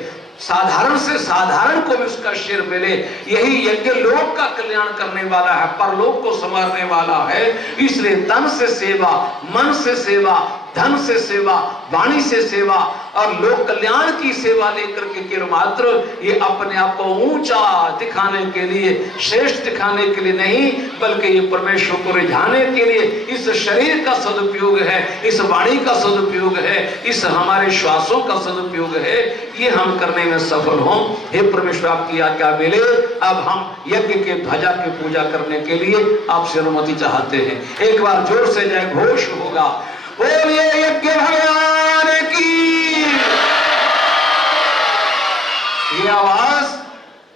साधारण से साधारण को भी उसका शेर मिले। यही यज्ञ लोक का कल्याण करने वाला है, परलोक को संवारने वाला है। इसलिए तन से सेवा, मन से सेवा, धन से सेवा, वाणी से सेवा और लोक कल्याण की सेवा लेकर के केवल मात्र ये अपने आप को ऊंचा दिखाने के लिए, श्रेष्ठ दिखाने के लिए नहीं, बल्कि ये परमेश्वर को रिझाने के लिए इस शरीर का सदुपयोग है, इस वाणी का सदुपयोग है, इस हमारे श्वासों का सदुपयोग है, ये हम करने में सफल हों। हे परमेश्वर आपकी आज्ञा मिले। अब हम यज्ञ के ध्वजा की पूजा करने के लिए आपसे अनुमति चाहते हैं। एक बार जोर से जय घोष होगा, बोलिए यज्ञ भगवान की। ये आवाज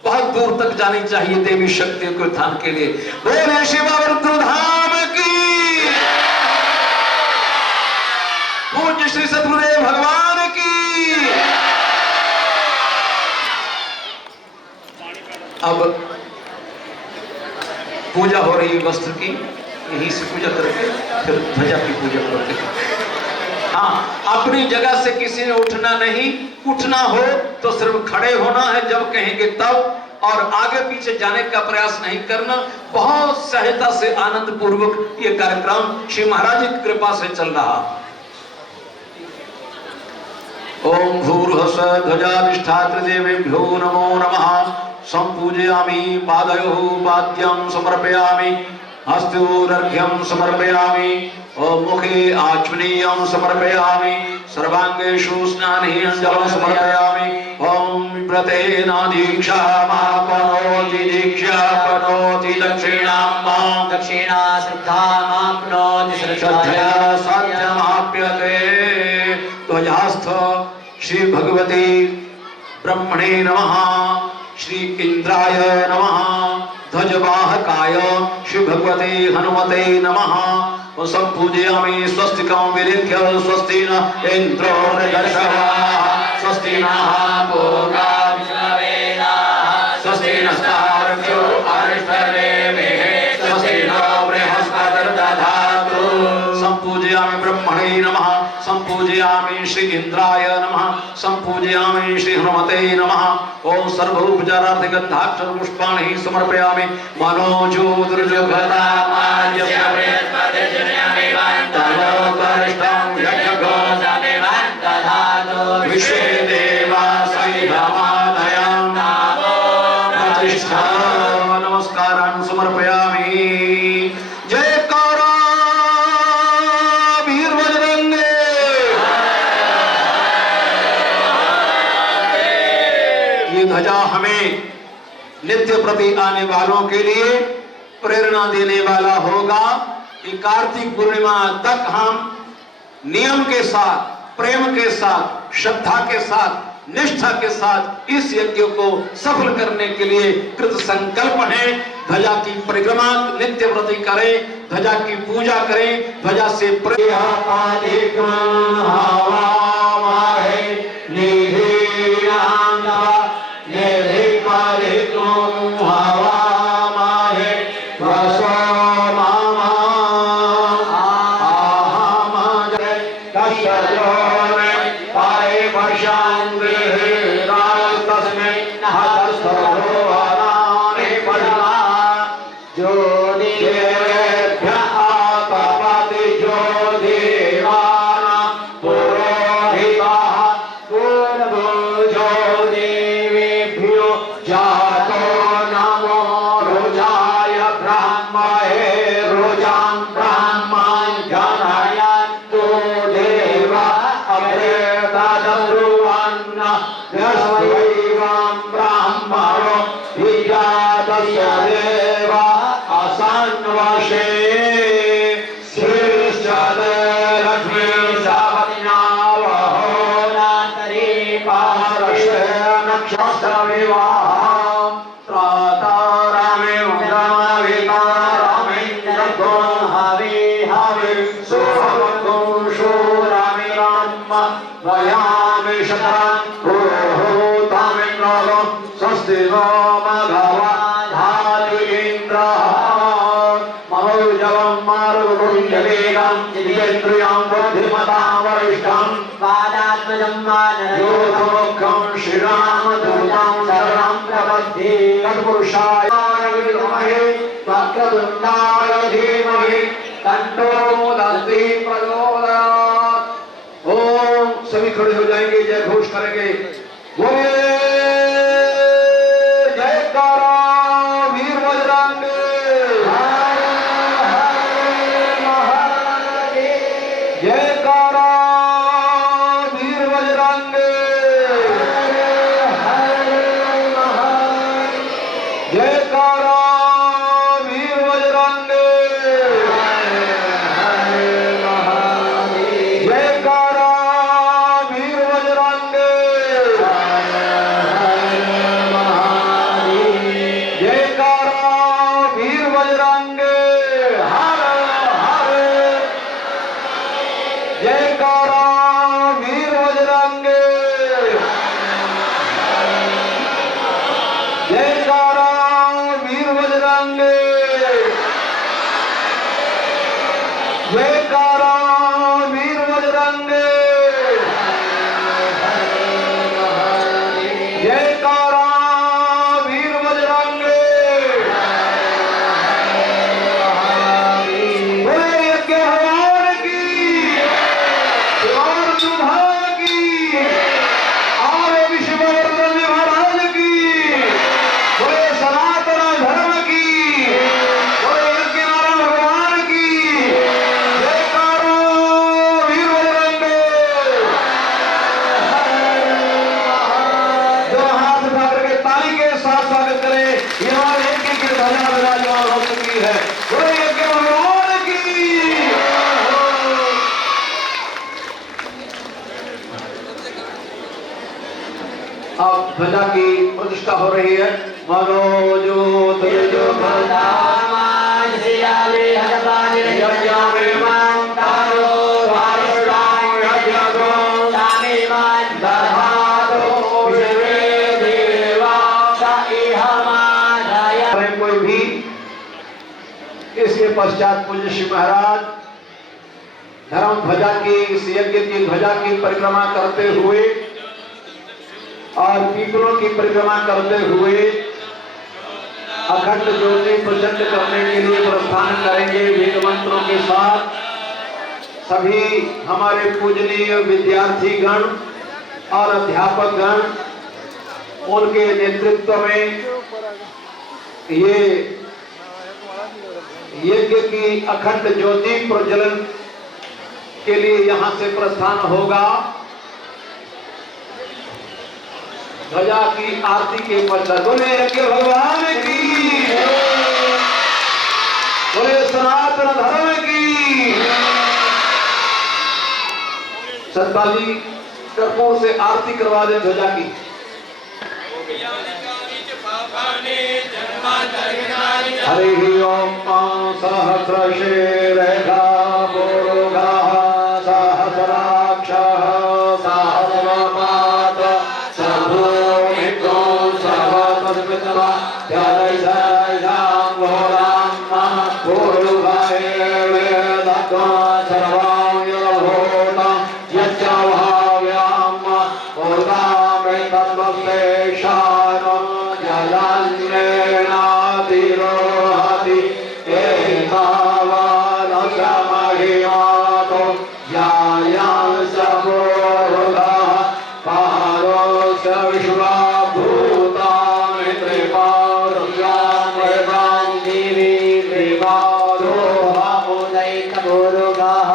बहुत दूर तक जानी चाहिए देवी शक्ति के उत्थान के लिए। बोले शिवरुद्र धाम की, पूज्य श्री सतगुरुदेव भगवान की। अब पूजा हो रही वस्त्र की, यहीं से पूजा करके फिर ध्वजा की पूजा करते हैं। हाँ, अपनी जगह से किसी ने उठना नहीं, उठना हो तो सिर्फ खड़े होना है जब कहेंगे तब, और आगे पीछे जाने का प्रयास नहीं करना। बहुत सहजता से आनंद पूर्वक ये कार्यक्रम श्री महाराज की कृपा से चल रहा। ओम भूर्भुवस्सुः ध्वजाधिष्ठात्र देवेभ्यो नमो नमः। संपूजयामि पादयोः पाद्यं समर्पयामि, हस्तयोरर्घ्यं समर्पयामि, मुखे आचमनीयं समर्पयामि, सर्वांगेषु स्नानेऽञ्जलं समर्पयामि। ओम व्रतेन दीक्षामाप्नोति दीक्षाप्नोति दक्षिणां मां दक्षिणा श्रद्धामाप्नोति श्रद्धया साध्यमाप्यते। ध्वजास्थ श्री भगवती ब्रह्मणे नमः, श्री इंद्राय नमः, ध्वजवाहकाय श्री भगवते हनुमते नमः। संपूजयामि स्वस्तिकं विलिख्य स्वस्ति न इन्द्रो दर्शवाः, स्वस्ति नः पूर्वा विश्ववेदाः, स्वस्ति नस्तार्क्ष्यो अरिष्टनेमिः, स्वस्ति नो बृहस्पतिर्दधातु। संपूजयामि ब्रह्मणे नमः, संपूजयामि श्री इंद्राय नमः, संपूजयामि श्री हनुमते नमः। ओम सर्वोपचारार्थ गन्धाक्षर पुष्पाणि समर्पयामि। विश्वे देवा सैधमादयं प्रतिष्ठा नमस्कारान् समर्पयामि। जयकारा वीर बजरंगे। ये ध्वजा हमें नित्य प्रति आने वालों के लिए प्रेरणा देने वाला होगा कि कार्तिक पूर्णिमा तक हम नियम के साथ, प्रेम के साथ, श्रद्धा के साथ, निष्ठा के साथ इस यज्ञ को सफल करने के लिए कृत संकल्प हैं। ध्वजा की परिक्रमा नित्य प्रति करें, ध्वजा की पूजा करें, ध्वजा से ब्राह्मणो वयामि शतरं तामिन्द्रो स्वस्ति नो मघवा धातु इन्द्रः मनोजवं मारुतुल्यवेगं जितेन्द्रियं बुद्धिमतां वरिष्ठं पादात्मजं मानरं योगमुखं श्रीरामदूतं शरणं प्रपद्ये तत्पुरुषाय विद्महे वक्रतुण्डाय धीमहि तन्नो दन्ति प्रचोदयात्। ओम सभी खड़े हो जाएंगे, जय घोष करेंगे। बोले जयकारा वीर बजरंगी। जयकारा वीर बजरंगी। जयकारा वीर बजरंगी। जयकारा वीर बजरंगी। जयकारा वीर बजरंगी। हर हर। जयकारा वीर बजरंगी। जयकारा वीर बजरंगी। जयकारा वीर बजरंगी। जयकारा वीर बजरंगी। बोले यज्ञ भगवान की, शिवार सुभान की, आर्य विश्ववर्धन महाराज की, बोले सनातन धर्म की, बोले यज्ञ नारायण भगवान की। जयकारा वीर बजरंगी। जो हाथ उठा करके ताली के साथ स्वागत करें, यहाँ एक एक ध्वजा विराजमान हो चुकी है। बोले यज्ञ भगवान की। अब ध्वजा की प्रतिष्ठा हो रही है। मनोजोत दामाय श्रीयाले हरपाले यज्ञामेवां तारो धारिष्टां यज्ञगो तामेवां दधातो शिवे देवा स इहमानय। कोई भी इसके पश्चात पूज्य श्री महाराज धर्म ध्वजा की, इस यज्ञ की ध्वजा की परिक्रमा करते हुए और पीपलों की परिक्रमा करते हुए अखंड ज्योति प्रचंड करने के लिए प्रस्थान करेंगे। वेद मंत्रों के साथ सभी हमारे पूजनीय विद्यार्थी गण और अध्यापक गण उनके नेतृत्व में ये यज्ञ की अखंड ज्योति प्रज्वलन के लिए यहां से प्रस्थान होगा। ध्वजा की आरती के पश्चात बोले यज्ञ भगवान की, बोले सनातन धर्म की। सतपाल जी कर्पूर से आरती करवा दें ध्वजा की। हरि ओम सहस्रशीर्षा पुरुषः सहस्राक्षः सहस्रपाद सर्वोमिको सर्वतस्मिता जयजयं घोरां पुरुषाय वेदको सर्वं यभूतं यच्च भाव्यां उदामे तत्त्वशेषानो जलान्येनातिरोहति एतावादशमहिमातो यायां सपुरुषः पारोस्य विश्वभूतानि त्रिपारुष्यामृतां दिवि त्रिपारोहमुदैकपुरुषः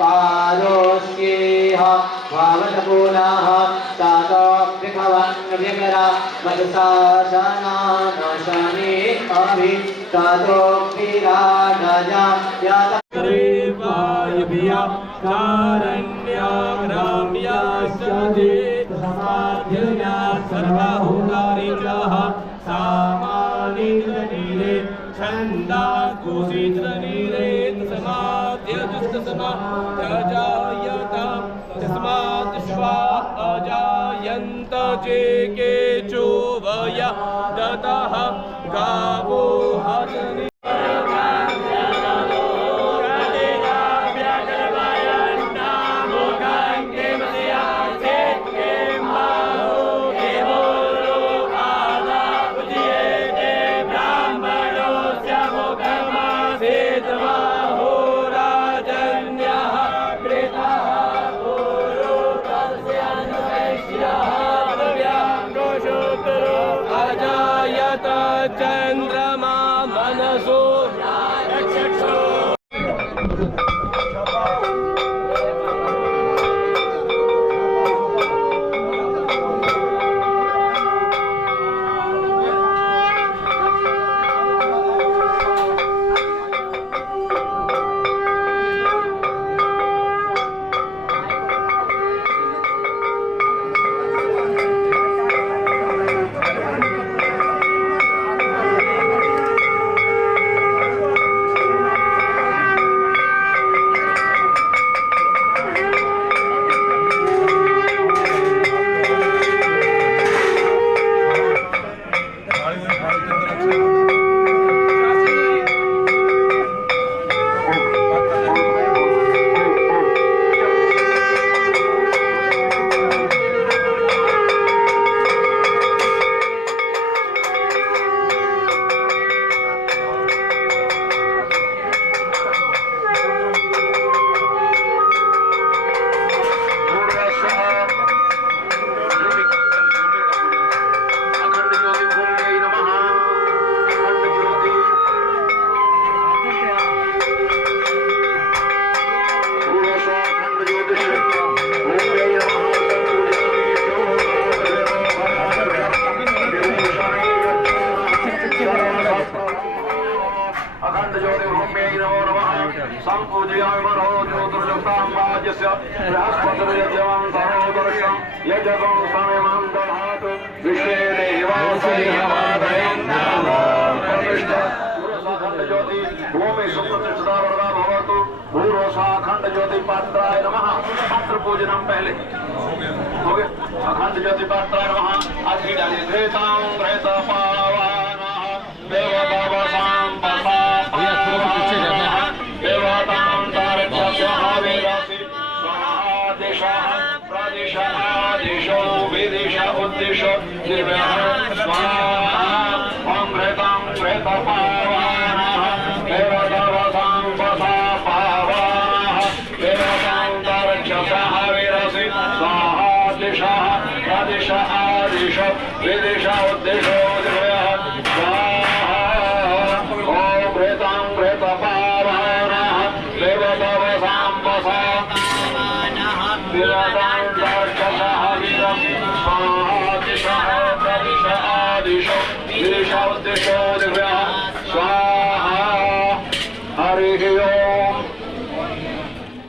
पारोस्येह भावतपूर्णः तातोऽप्यभवन् व्यकरा मधुसासनाशने अभि तातोऽप्यराजया यात कारण्यां राम्याश्चदे समाध्यया सर्वहुतारिणः सामानितनीरे छन्दाकुसितनीरे समाध्यजुस्तसमाध्यजायतां तस्मात् श्वा दतः गावो हजनि चंद्रमा मनसो अखंड ज्योति पात्राय नमः। पात्र पूजनम पहले हो गया। अखंड ज्योति पात्राय नमः। आखिरी डालिए त्रेतां त्रेत पावानः देवतावसां पसापावनः देवतां तारक्षस्यः वीरसि स्वाहा दिशः प्रदिशः दिशो विदिश उद्दिश दिव्यः स्वाहा ॐ त्रेतां त्रेत पावानः देवतावसां पसापावनः देवतां तारक्षस्यः वीरसि स्वाहा दिशः प्रदिशः दिश विदिश उद्दिश दिव्यः स्वाहा ॐ त्रेतां त्रेत पावानः देवतावसां पसापावनः देवतां तारक्षस्यः वीरसि स्वाहा दिशः प्रदिशः दिश विदिश उद्दिश दिव्यः स्वाहा हरिः ओम्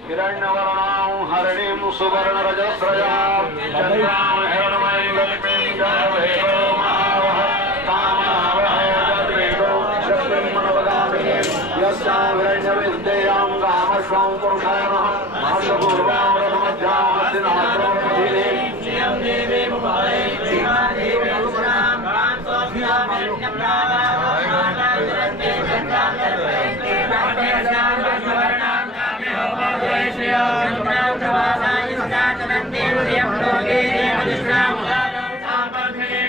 हिरण्यवर्णां हरिणीं सुवर्णरजस्रजां चन्द्रां हिरण्मयीं लक्ष्मीं जगवेदो महावः तामावः जगवेदो लक्ष्मीं यस्यां हिरण्यविद्ययां कामश्वं पुरुषाणः हर्षपूर्वां रथमध्यां हस्तिनाथ्रोमधीनीं Dev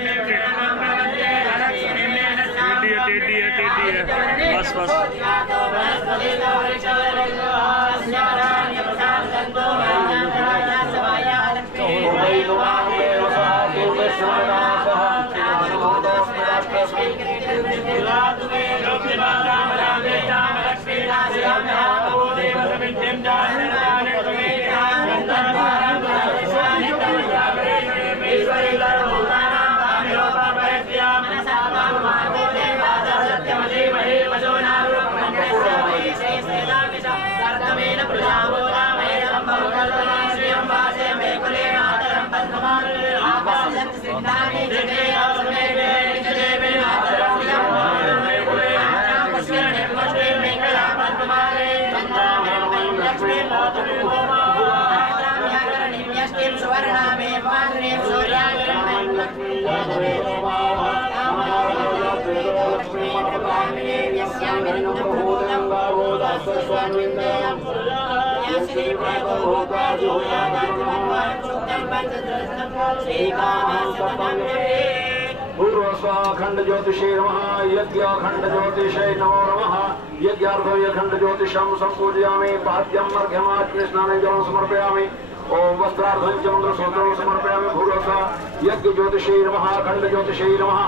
पूर्वस्वाखंड ज्योतिषे नमः यज्ञाखंड ज्योतिषे नमो नमः यज्ञार्धयखंड ज्योतिषं संपूजयामि पाद्यं अर्घ्यमाच्मि स्नाने जलं समर्पयामि ओम वस्त्रार्धं च मंगलसूत्रं समर्पयामि भूर्भुवः यज्ञ ज्योतिषे नमः खंड ज्योतिषे नमः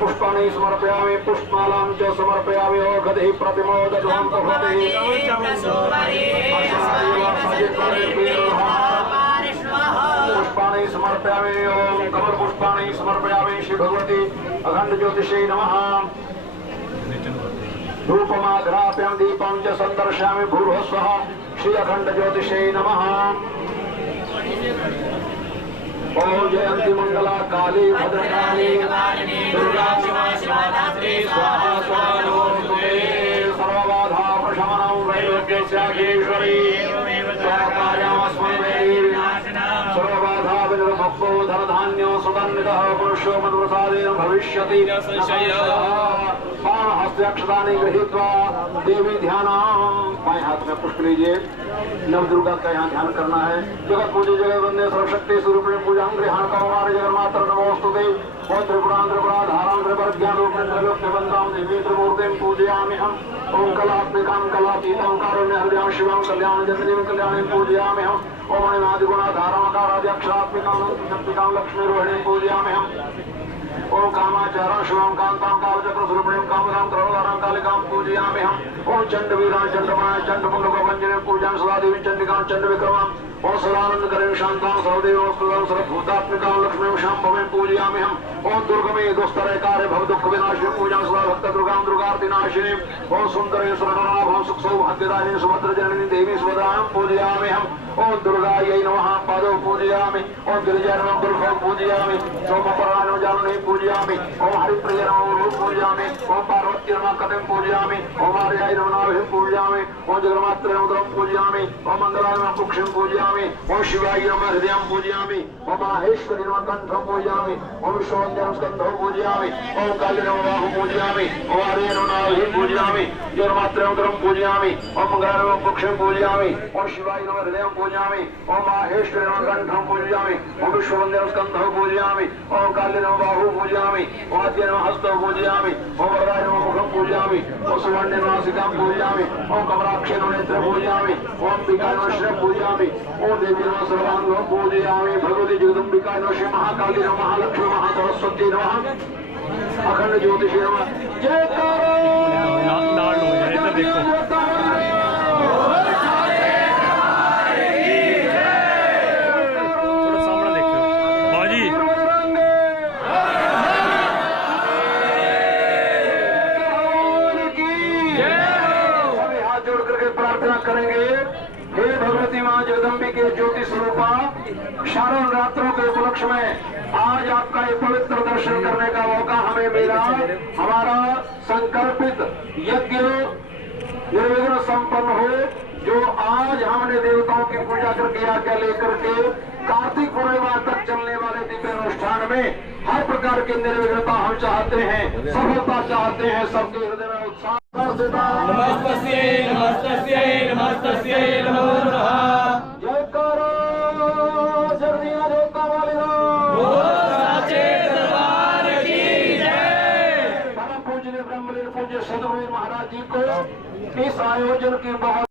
पुष्पाणि समर्पयामि पुष्पमालां च समर्पयामि ओघदैः प्रतिमोदध्वं प्रभृतिः पुष्पाणि समर्पयामि ओम कमल पुष्पाणि समर्पयामि श्री भगवती अखंड ज्योतिषे नमः धूपमाघ्राप्यं दीपं च संदर्शयामि भूर्भुवः श्री अखंड ज्योतिषे नमः ओम जयंती मंगला काली भद्रकाली दुर्गा शिवा शिवा धात्री स्वाहा स्वाहा नमोस्तुते सर्वबाधा प्रशमनं वैरोग्यस्याखेश्वरी स्वाकार्यमस्मै विनाशनम् सर्वबाधा विनिर्मुक्तो धनधान्यो सुगन्धितः पुरुषो मत्प्रसादेन भविष्यति न संशयः हस्ते अक्षतानि गृहीत्वा देवी ध्यानम् बाएं हाथ में पुष्प लीजिए नव दुर्गा का यहाँ ध्यान करना है जगत पूजे जगत वंदे सर्वशक्ति स्वरूप पूजा गृहण कौमार जगन्मात्र नमोस्तुते ओम त्रिपुरांतरधारां त्रिवर्ज्ञान रूपेण त्रयोक्यवन्तां देवी त्रिमूर्तिं पूजयामि हम ओम कलात्मिकां कलातीतं कारुण्यहृदयां शिवां कल्याणजननीं कल्याणीं पूजयामि हम ओम अनिमादिगुणाधारमकाराद्यक्षरात्मिकां शक्तिकां लक्ष्मीरोहिणीं पूजयामि हम ओम कामाचारां शिवां कान्तां कालचक्रस्वरूपिणीं कामदां करुणाधारां कालिकां पूजयामि हम ओम चंडवीरां चंडमाय चंडमुण्डकवञ्जनीं पूजयामि सदा देवीं चंडिकां चंडविक्रमां ओम सदानंदकरीं शान्तां सर्वदेवां स्तुतां सर्वभूतात्मिकां लक्ष्मीं शाम्भवीं पूजयामि हम ओम दुर्गमे दुस्तरैकारे भवदुःखविनाशिनीं पूजयामि सदा भक्तदुर्गां दुर्गार्तिनाशिनीं ओम सुन्दरे सुरगणाभं सुखसौभाग्यदायिनीं सुभद्रजननीं देवीं सुभद्रां पूजयामि हम ओम दुर्गायै नमः पादौ पूजयामि ओम गिरिजाय नमः गुरुभौ पूजयामि सोमपराय नमः जाननी पूजयामि ओम हरिप्रिय नमः रूप पूजयामि ओम पार्वती नमः कटिं पूजयामि ओम आर्याय नमः नाभिं पूजयामि ओम जगन्मात्रे नमः उदरं पूजयामि ओम मंगलाय नमः कुक्षिं पूजयामि ओम शिवाय नमः हृदयं पूजयामि ओम माहेश्वरी नमः कंठं पूजयामि ओम विश्ववन्द्यं स्कन्धं पूजयामि ओम काली नमः बाहुं पूजयामि ओम आर्याय नमः नाभिं पूजयामि जगन्मात्रे नमः उदरं पूजयामि ओम मंगलाय नमः कुक्षिं पूजयामि ओम शिवाय नमः हृदयं पूजयामि ओम माहेश्वरी नमः कंठं पूजयामि ओम विश्ववन्द्यं स्कन्धं पूजयामि ओम काली नमः बाहुं पूजयामि ओम आद्य नमः हस्तं पूजयामि ओम वरदाय नमः मुखं पूजयामि ओम सुवर्णे नमः नासिकां पूजयामि ओम कमलाक्षे नमः नेत्रं पूजयामि ओम अंबिकाय नमः शिरं पूजयामि ओम देवी नमः सर्वांगं पूजयामि भगवती जगदम्बिकाय नमः श्री महाकाली नमः महालक्ष्मी महासरस्वती नमः अखंड ज्योतिषी नमः जयकारा नाल हो जाए इधर देखो थोड़ा सामने देखो बाजी सभी हाथ जोड़ करके प्रार्थना करेंगे हे भगवती माँ जगदम्बिके ज्योति स्वरूपा शारद रात्रों के उपलक्ष्य में आज आपका ये पवित्र दर्शन करने का मौका हमें मिला हमारा संकल्पित यज्ञ निर्विघ्न संपन्न हो जो आज हमने देवताओं की पूजा करके आज्ञा लेकर के कार्तिक पूर्णिमा तक चलने वाले दिव्य अनुष्ठान में हर प्रकार की निर्विघ्नता हम चाहते हैं सफलता चाहते हैं सबके हृदय में उत्साह नमस्तस्यै नमस्तस्यै नमस्तस्यै नमो नमः जयकारा जगदीना देवता वाले साचे दरबार की जय परम पूज्य ब्रह्मलीन पूज्य सदगुरु महाराज जी को इस आयोजन की बहुत